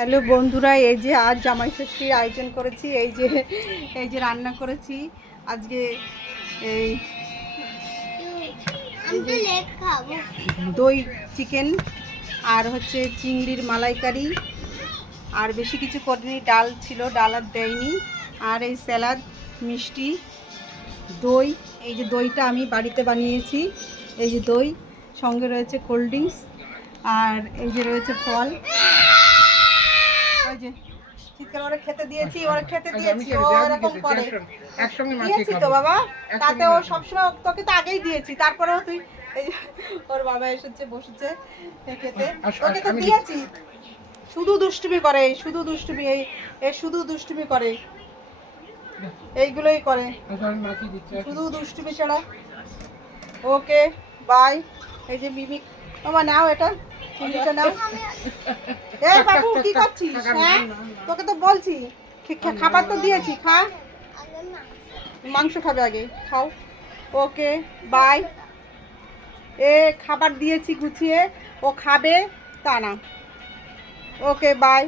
Hello বন্ধুরা, এই যে আজ জামাই ষষ্ঠীর আয়োজন করেছি। এই যে রান্না করেছি আজকে। এই দই চিকেন আর হচ্ছে চিংড়ির মালাইকারি, আর বেশি কিছু করিনি। ডাল ছিল, ডাল আর দেয়নি। আর এই স্যালাড, মিষ্টি, দই। এই যে দইটা আমি বাড়িতে বানিয়েছি। এই যে দই, সঙ্গে রয়েছে কোল্ড ড্রিঙ্কস, আর এই যে রয়েছে ফল। ওই যে চিৎকার করে খেতে দিয়েছি, ওরা খেতে দিয়েছি। ও এরকম করে দিয়েছি তো বাবা, তাতে ও সবসময় তোকে তো আগেই দিয়েছি, তারপরেও তুই। এই ওর বাবা এসেছে, বসেছে খেতে, তোকে তো দিয়েছি। শুধু দুষ্টুমি করে, শুধু দুষ্টুমি, এই শুধু দুষ্টুমি করে, এইগুলোই করে, শুধু দুষ্টুমি ছাড়া। Okay bye. এই যে মিমিক, বাবা নাও এটা, চিংড়িটা নাও। এই বাবু কি করছিস? হ্যাঁ, তোকে তো বলছি খাবার তো দিয়েছি, খা। মাংস খাবে আগে, খাও। Okay bye. এ খাবার দিয়েছি গুছিয়ে, ও খাবে তা না। Okay bye.